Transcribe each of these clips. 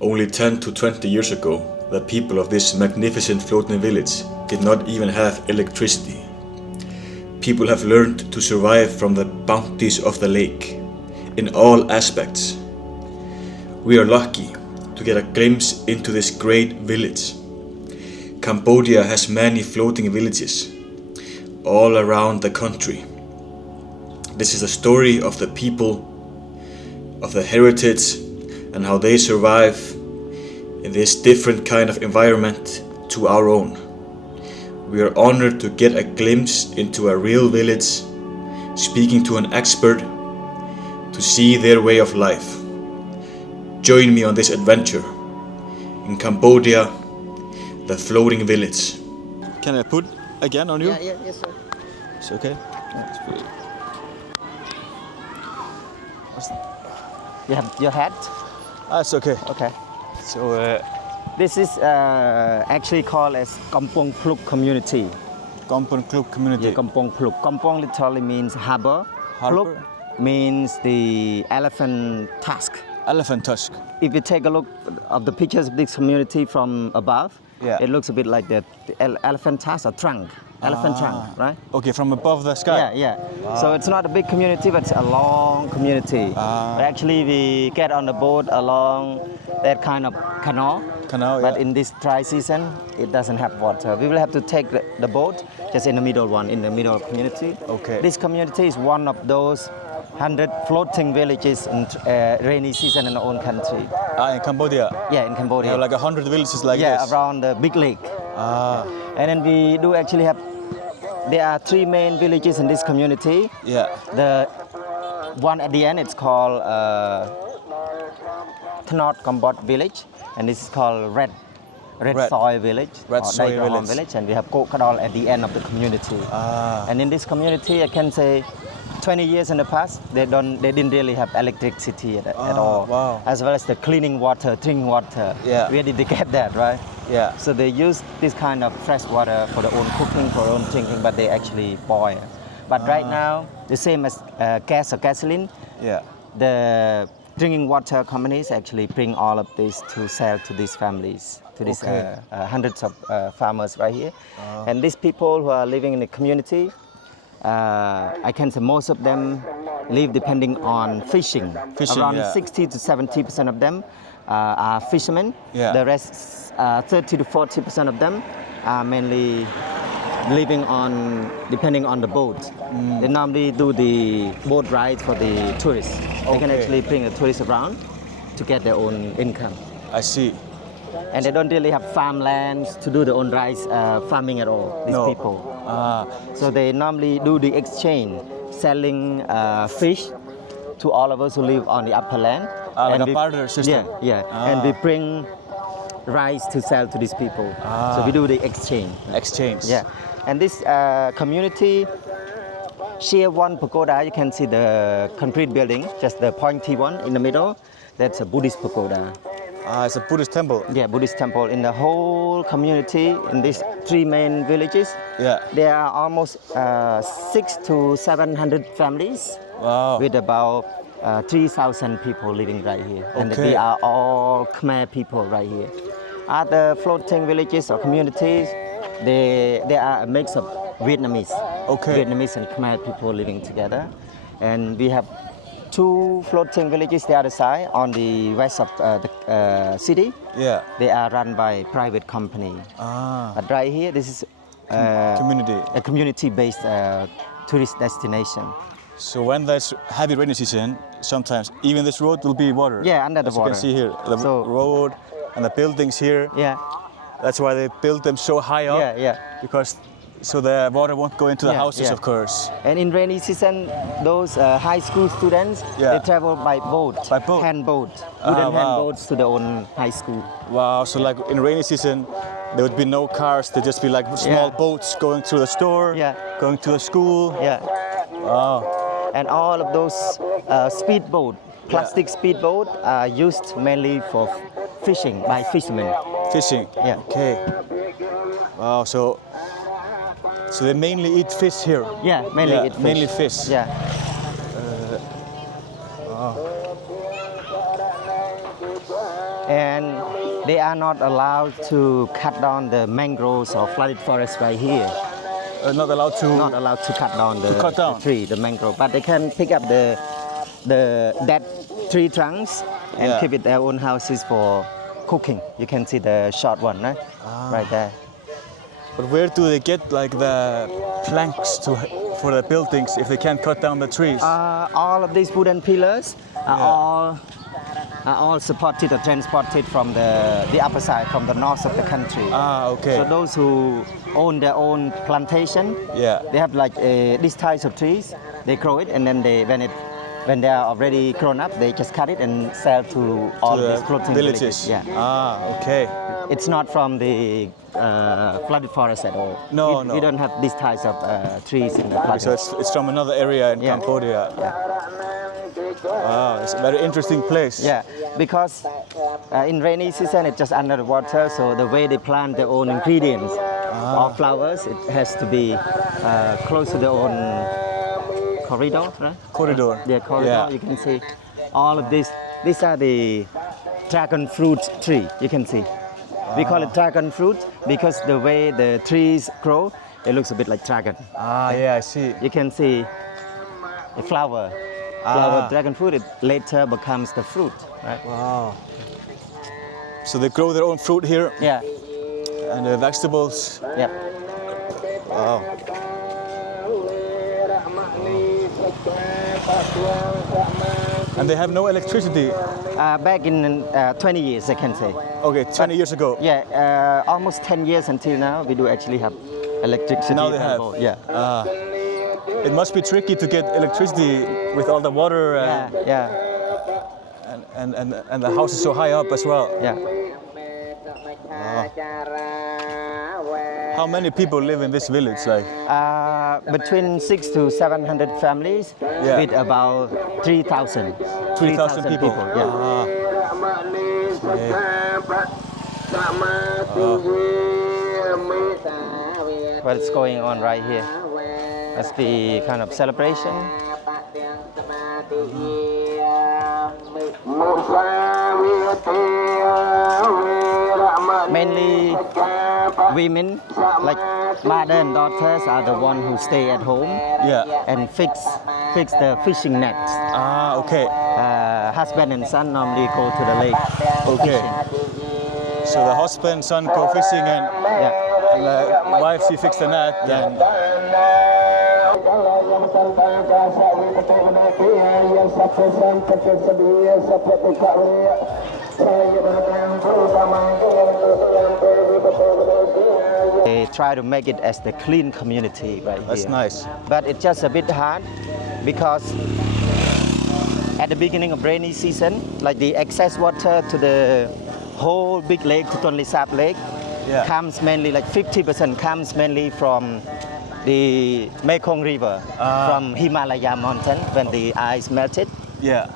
Only 10 to 20 years ago, the people of this magnificent floating village did not even have electricity. People have learned to survive from the bounties of the lake, in all aspects. We are lucky to get a glimpse into this great village. Cambodia has many floating villages all around the country. This is a story of the people, of the heritage, and how they survive in this different kind of environment to our own. We are honored to get a glimpse into a real village, speaking to an expert, to see their way of life. Join me on this adventure in Cambodia, the floating village. Can I put again on you? Yeah, yes, sir. It's okay? You have your hat? It's okay. Okay. So, This is actually called as Kampong Pluk community. Kampong Pluk community. Yeah, Kampong Pluk. Kampong literally means harbor. Harbor? Pluk means the elephant tusk. Elephant tusk. If you take a look of the pictures of this community from above, Yeah. it looks a bit like the elephant tusk or trunk. Elephant trunk, right? Okay, from above the sky. Yeah. So it's not a big community, but it's a long community. But actually, we get on the boat along that kind of canal. But in this dry season, it doesn't have water. We will have to take the boat just in the middle one, in the middle community. Okay. This community is one of those 100 floating villages in rainy season in our own country. In Cambodia. Yeah, in Cambodia. You have like 100 villages like this. Yeah, around the big lake. And then we do actually have, there are 3 main villages in this community. Yeah. The one at the end, it's called Tonlé Sap village, and this is called Red Soy village. Red Soy village. And we have Kokadal at the end of the community. And in this community, I can say 20 years in the past, they didn't really have electricity at all. Wow. As well as the cleaning water, drinking water. Yeah. Where did they get that, right? Yeah. So they use this kind of fresh water for their own cooking, for their own drinking, but they actually boil. But right now, the same as gas or gasoline, Yeah. the drinking water companies actually bring all of this to sell to these families, to these hundreds of farmers right here. And these people who are living in the community, I can say most of them live depending on fishing. Around 60 to 70% of them are fishermen. Yeah. The rest, 30 to 40% of them are mainly living on, depending on the boat. They normally do the boat rides for the tourists. They can actually bring the tourists around to get their own income. I see. And they don't really have farmlands to do their own rice farming at all, these people. So they normally do the exchange, selling fish to all of us who live on the upper land. Like a barter system. Yeah. And we bring rice to sell to these people. So we do the exchange. Yeah. And this community share one pagoda. You can see the concrete building, just the pointy one in the middle. That's a Buddhist pagoda. It's a Buddhist temple. Yeah, Buddhist temple. In the whole community, in these 3 main villages, there are almost 600 to 700 families. Wow. With about 3,000 people living right here. And we are all Khmer people right here. Other floating villages or communities, they are a mix of Vietnamese. Vietnamese and Khmer people living together. And we have 2 floating villages the other side on the west of the city. Yeah. They are run by private company. But right here, this is a community-based tourist destination. So when there's heavy rainy season, sometimes even this road will be water. Yeah, under the water. As you can see here, the road and the buildings here. Yeah. That's why they built them so high up. Yeah. Because so the water won't go into the houses, of course. And in rainy season, those high school students, they travel by boat. By boat? Hand boat. Wooden hand boats to their own high school. Wow, so like in rainy season, there would be no cars, there'd just be like small boats going to the store, going to the school. Yeah. Wow. And all of those speedboat, plastic speedboat are used mainly for fishing by fishermen. Fishing? Yeah. Okay. Wow, so they mainly eat fish here? Yeah, mainly eat fish. Mainly fish. Yeah. Wow. And they are not allowed to cut down the mangroves or flooded forest right here. Not allowed to. Not allowed to cut down the tree, the mangrove, but they can pick up the dead tree trunks and keep it their own houses for cooking. You can see the short one, right? Right there. But where do they get like the planks for the buildings if they can't cut down the trees? All of these wooden pillars are all supported or transported from the upper side, from the north of the country. Okay. So those who own their own plantation, they have like these types of trees. They grow it, and then when they are already grown up, they just cut it and sell to all these floating villages. Okay. It's not from the flooded forest at all. No. We don't have these types of trees in the flooded. So it's from another area in Cambodia. Wow, it's a very interesting place. Yeah, because in rainy season it's just under the water, so the way they plant their own ingredients or flowers, it has to be close to their own corridor, right? Corridor. Yeah, corridor. Yeah. You can see all of these. These are the dragon fruit tree. You can see. We call it dragon fruit because the way the trees grow, it looks a bit like dragon. I see. You can see the flower. Flower dragon fruit, it later becomes the fruit, right? Wow. So they grow their own fruit here? Yeah. And the vegetables? Yep. Wow. And they have no electricity? Back in 20 years, I can say. Okay, 20 years ago? Yeah, almost 10 years until now, we do actually have electricity. Now they have? Yeah. It must be tricky to get electricity with all the water. And the house is so high up as well. Yeah. How many people live in this village? Like? Between 600 to 700 families with about 3,000. 3,000 people. Yeah. What's going on right here? That's the kind of celebration. Mainly women, like mother and daughters, are the ones who stay at home and fix the fishing nets. Okay. Husband and son normally go to the lake. Okay. So the husband, son go fishing, and the wife, she fix the net. And they try to make it as the clean community right here. That's nice. But it's just a bit hard because at the beginning of rainy season, like the excess water to the whole big lake, to Tonlé Sap Lake, comes mainly, like 50% comes mainly from the Mekong River, from Himalaya mountain when the ice melted. Yeah.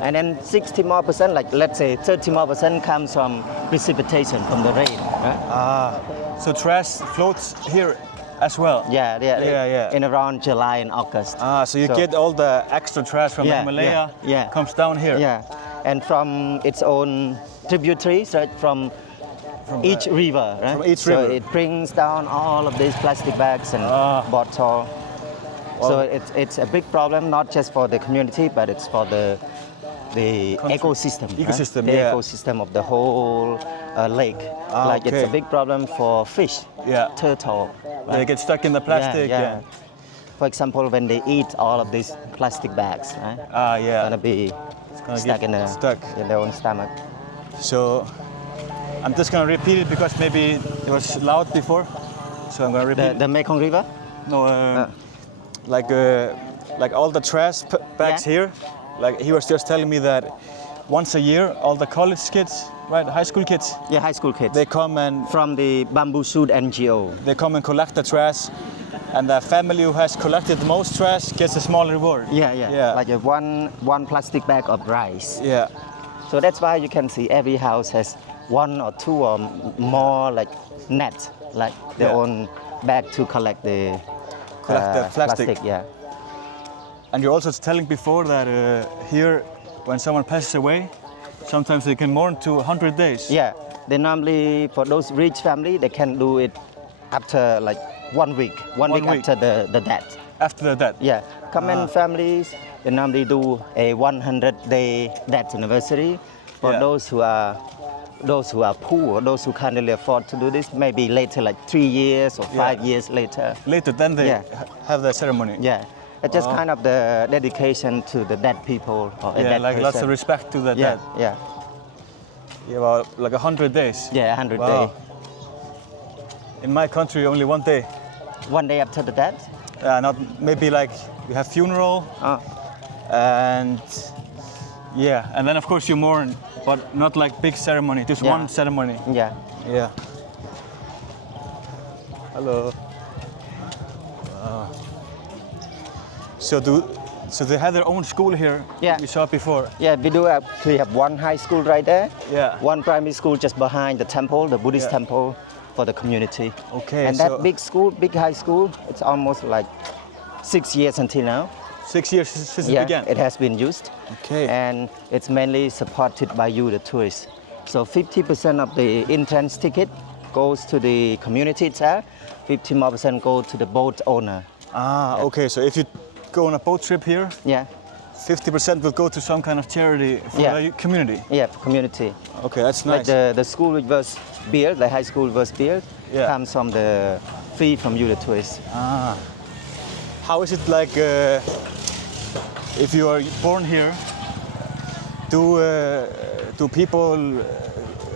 And then 60 more percent, like let's say 30 more percent comes from precipitation, from the rain. Right? So trash floats here as well? Yeah. In around July and August. So you get all the extra trash from the Himalaya, comes down here? Yeah, and from its own tributaries, right, from each river, right? From each river. So it brings down all of these plastic bags and bottles. Wow. So it's a big problem, not just for the community, but it's for the ecosystem. Ecosystem, right? The ecosystem of the whole lake. It's a big problem for fish, turtle. Right? They get stuck in the plastic. Yeah. For example, when they eat all of these plastic bags, right? It's gonna be stuck in their own stomach. So I'm just gonna repeat it because maybe it was loud before. So I'm gonna repeat. The Mekong River? No, like all the trash bags here. Like he was just telling me that once a year, all the college kids, right, high school kids. Yeah, high school kids. They come and from the Bamboo Shoot NGO. They come and collect the trash, and the family who has collected the most trash gets a small reward. Yeah. Like one plastic bag of rice. Yeah. So that's why you can see every house has one or two or more like nets, like their own bag to collect the plastic. Yeah. And you're also telling before that here, when someone passes away, Sometimes they can mourn to 100 days. Yeah, they normally, for those rich family, they can do it after like 1 week. One week after the death. After the death? Yeah, common families, they normally do a 100-day death anniversary. For those who are poor, those who can't really afford to do this, maybe later, like 3 years or 5 years later. Later, then they have the ceremony. Yeah, it's just kind of the dedication to the dead people or a dead like person. lots of respect to the dead. Yeah. Yeah, well, like 100 days. Yeah, 100 wow. days. In my country, only 1 day. 1 day after the death? Not maybe like you have funeral, and and then of course you mourn, but not like big ceremony, just one ceremony. Yeah. Yeah. Hello. So they had their own school here. Yeah. We saw it before. Yeah, we have one high school right there. Yeah. One primary school just behind the temple, the Buddhist temple for the community. Okay. And that big school, big high school, it's almost like 6 years until now. 6 years since it began? It has been used. Okay. And it's mainly supported by you, the tourists. So 50% of the entrance ticket goes to the community itself, 50% more go to the boat owner. Okay. So if you go on a boat trip here, 50% will go to some kind of charity for the community. Yeah, for community. Okay, that's nice. Like the school which was built, the high school was built, comes from the fee from you, the tourists. How is it like if you are born here? Do people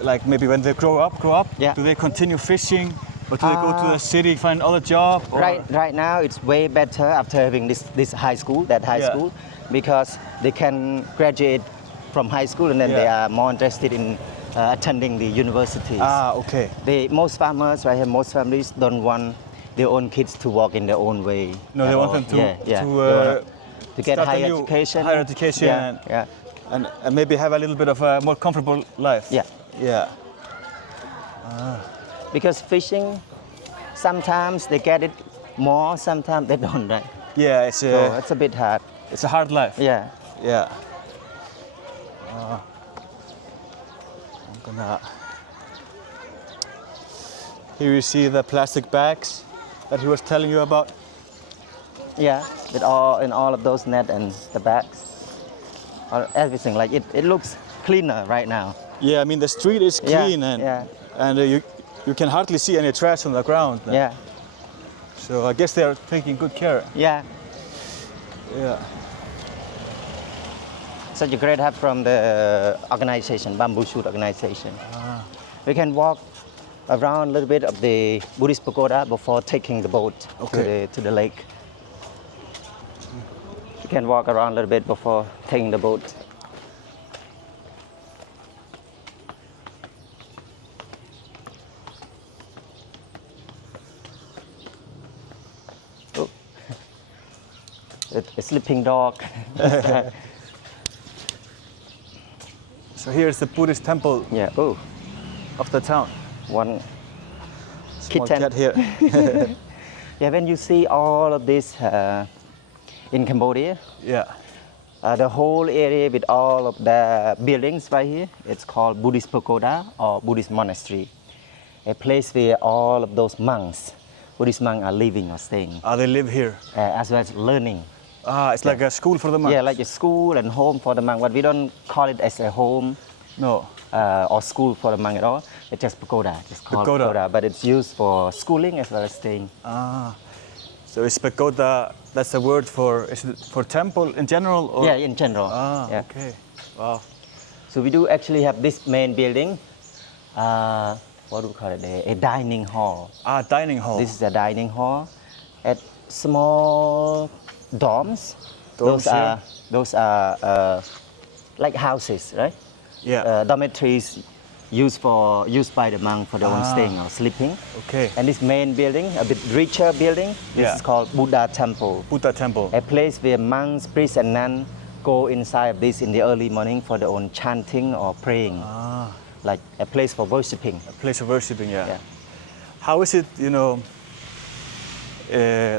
like maybe when they grow up? Do they continue fishing, or do they go to the city find other job? Or? Right now it's way better after having this high school, school, because they can graduate from high school and then they are more interested in attending the universities. Okay. Most farmers right here, most families don't want their own kids to walk in their own way. No, they want them to get higher education. Higher education. And maybe have a little bit of a more comfortable life. Yeah. Because fishing, sometimes they get it more, sometimes they don't, right? Yeah, so it's a bit hard. It's a hard life. Yeah. Here you see the plastic bags that he was telling you about. Yeah, in all of those net and the bags, everything. Like it looks cleaner right now. Yeah, I mean the street is clean and you can hardly see any trash on the ground. Yeah. So I guess they are taking good care. Yeah. Such a great help from the organization, Bamboo Shoot organization. We can walk around a little bit of the Buddhist pagoda before taking the boat to the lake. You can walk around a little bit before taking the boat. Oh. A sleeping dog. So here's the Buddhist temple of the town. One small cat here. When you see all of this in Cambodia, the whole area with all of the buildings right here, it's called Buddhist pagoda or Buddhist monastery. A place where all of those monks, Buddhist monks, are living or staying. They live here? As well as learning. It's like a school for the monks? Yeah, like a school and home for the monk, but we don't call it as a home. No. Or school for the monk at all. It's just pagoda. It's called pagoda, but it's used for schooling as well as staying. So is pagoda, that's the word is it for temple in general? Or? Yeah, in general. Okay. Wow. So we do actually have this main building. What do we call it? A dining hall. Dining hall. This is a dining hall. At small dorms. Those are like houses, right? Yeah. Dormitories used by the monk for their own staying or sleeping. Okay. And this main building, a bit richer building, this is called Buddha Temple. Buddha Temple. A place where monks, priests, and nuns go inside of this in the early morning for their own chanting or praying. Like a place for worshiping. A place of worshiping, yeah. How is it,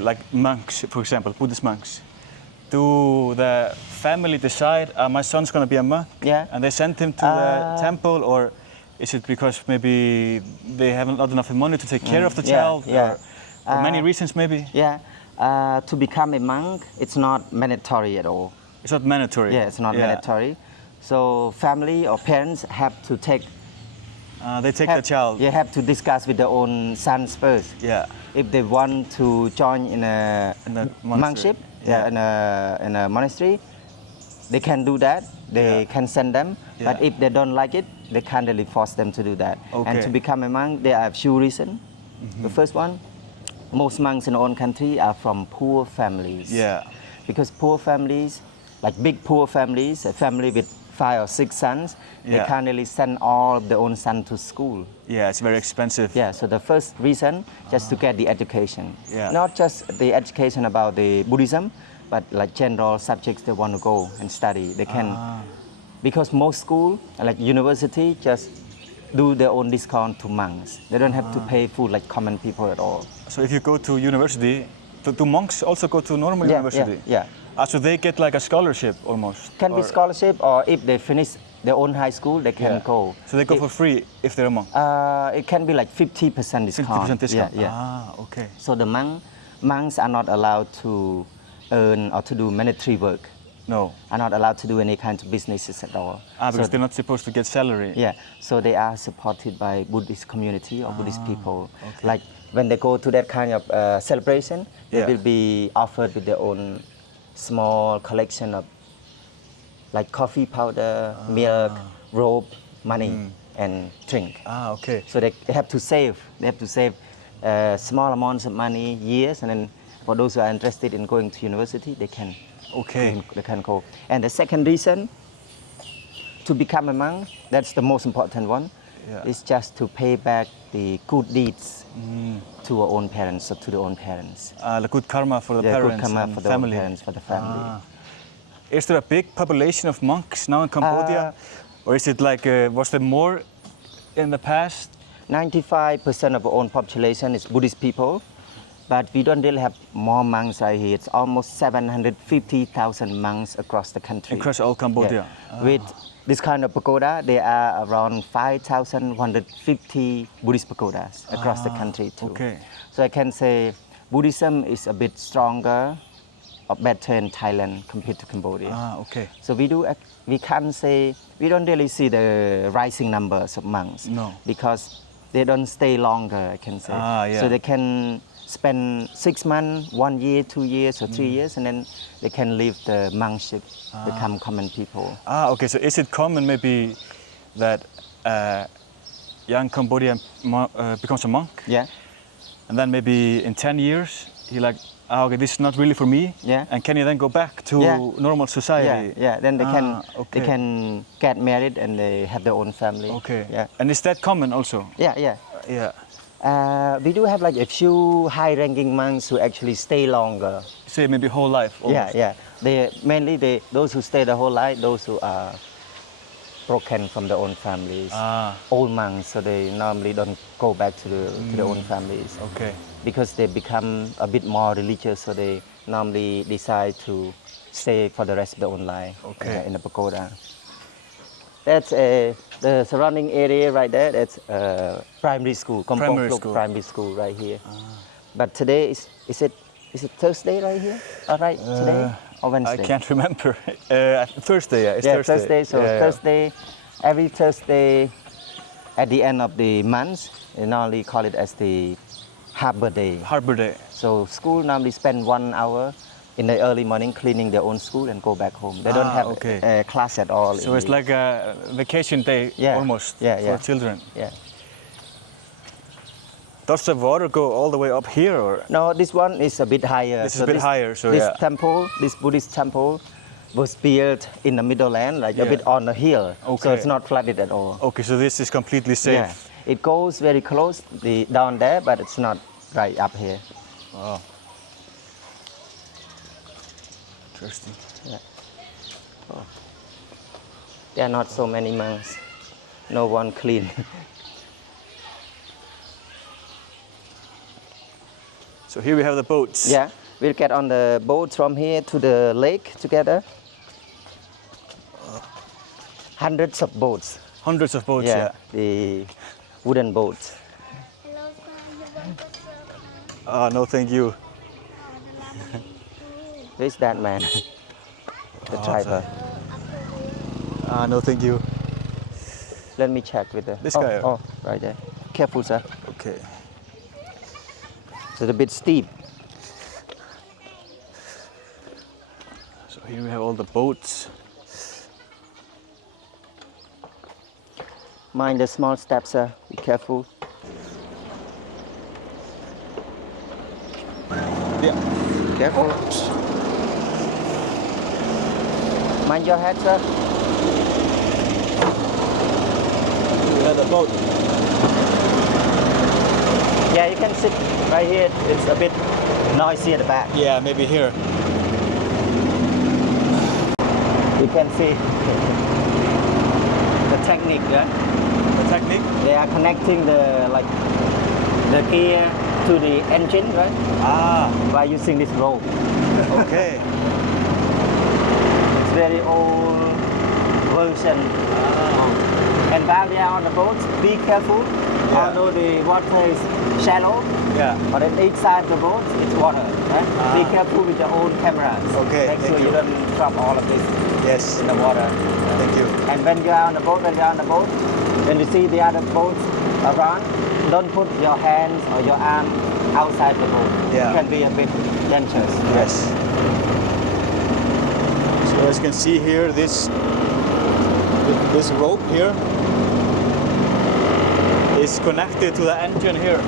like monks, for example, Buddhist monks? Do the family decide, my son's going to be a monk, Yeah. and they send him to the temple, or is it because maybe they have not enough money to take care of the child, or many reasons maybe? Yeah, to become a monk, it's not mandatory at all. It's not mandatory? Yeah, it's not mandatory. So family or parents have to take... they take the child? You have to discuss with their own sons first. Yeah. If they want to join in a monkship, in a monastery, they can do that. They can send them. But if they don't like it, they can't really force them to do that. Okay. And to become a monk, there are a few reasons. The first one, most monks in our own country are from poor families. Yeah. Because poor families, like big poor families, a family with 5 or 6 sons, they can't really send all of their own sons to school. Yeah, it's very expensive. Yeah, so the first reason, just to get the education. Yeah. Not just the education about the Buddhism, but like general subjects they want to go and study. They can, because most school, like university, just do their own discount to monks. They don't have to pay full like common people at all. So if you go to university, do monks also go to normal university? Yeah. So they get like a scholarship almost? Can be scholarship, or if they finish their own high school, they can go. So they go for free if they're a monk? It can be like 50% discount. 50% discount? Yeah. Okay. So the monks are not allowed to earn or to do mandatory work. No. Are not allowed to do any kind of businesses at all. Because they're not supposed to get salary. Yeah, so they are supported by Buddhist community or Buddhist people. Okay. Like when they go to that kind of celebration, they will be offered with their own small collection of like coffee powder, milk, robe, money, and drink. Okay. So they have to save. They have to save small amounts of money, years, and then for those who are interested in going to university, they can. Okay. They can go. And the second reason to become a monk, that's the most important one, is just to pay back the good deeds to our own parents or to their own parents. The good karma for the parents good karma and for the family. Parents, for the family. Is there a big population of monks now in Cambodia? Or is it like, was there more in the past? 95% of our own population is Buddhist people. But we don't really have more monks right here. It's almost 750,000 monks across the country. Across all Cambodia? Yeah. With this kind of pagoda, there are around 5,150 Buddhist pagodas across the country too. Okay. So I can say Buddhism is a bit stronger or better in Thailand compared to Cambodia. Okay. So we can't say, we don't really see the rising numbers of monks. No. Because they don't stay longer, I can say. So they can spend 6 months, 1 year, 2 years, or 3 years, and then they can leave the monkship, become common people. Okay. So is it common maybe that young Cambodian becomes a monk? Yeah. And then maybe in 10 years, he like, okay, this is not really for me. Yeah. And can you then go back to normal society? Yeah. Then they can get married and they have their own family. Okay. Yeah. And is that common also? Yeah. We do have like a few high-ranking monks who actually stay longer. Say maybe whole life. Almost. Yeah. They mainly those who stay the whole life, those who are broken from their own families, old monks, so they normally don't go back to their own families. Okay. Because they become a bit more religious, so they normally decide to stay for the rest of their own life in the pagoda. That's the surrounding area right there. That's primary school, primary school right here. But today is it Thursday right here? All right, today or Wednesday? I can't remember. Thursday, yeah. It's Thursday. So Thursday, every Thursday at the end of the month, they normally call it as the Harbor Day. Harbor Day. So school normally spend 1 hour in the early morning cleaning their own school and go back home. They don't have a class at all. So it's like a vacation day almost for children. Yeah. Does the water go all the way up here, or? No, this one is a bit higher. This is a bit higher, so this temple, this Buddhist temple, was built in the middle land, like a bit on a hill. Okay. So it's not flooded at all. Okay, so this is completely safe. Yeah. It goes very close down there, but it's not right up here. Wow. Interesting. Yeah. Oh. There are not so many monks. No one clean. So here we have the boats. Yeah. We'll get on the boat from here to the lake together. Hundreds of boats. Hundreds of boats, yeah. The wooden boats. No, thank you. Where's that man? The driver. No, thank you. Let me check with the... This guy? Oh, right there. Careful, sir. Okay. It's a bit steep. So here we have all the boats. Mind the small steps, sir. Be careful. Yeah. Careful. Mind your head, sir. The boat. Yeah, you can sit right here. It's a bit noisy at the back. Yeah, maybe here. You can see the technique, yeah? The technique? They are connecting the gear to the engine, right? By using this rope. Okay. It's very old version. And while they are on the boat, be careful. Although the water is shallow, but on each side of the boat, it's water. Right? Be careful with your own cameras. Okay, Make sure thank you don't drop all of this Yes. in the water. Thank you. And when you are on the boat, when you see the other boats around, don't put your hands or your arm outside the boat. Yeah. It can be a bit dangerous. Yes. So as you can see here, this rope here is connected to the engine here.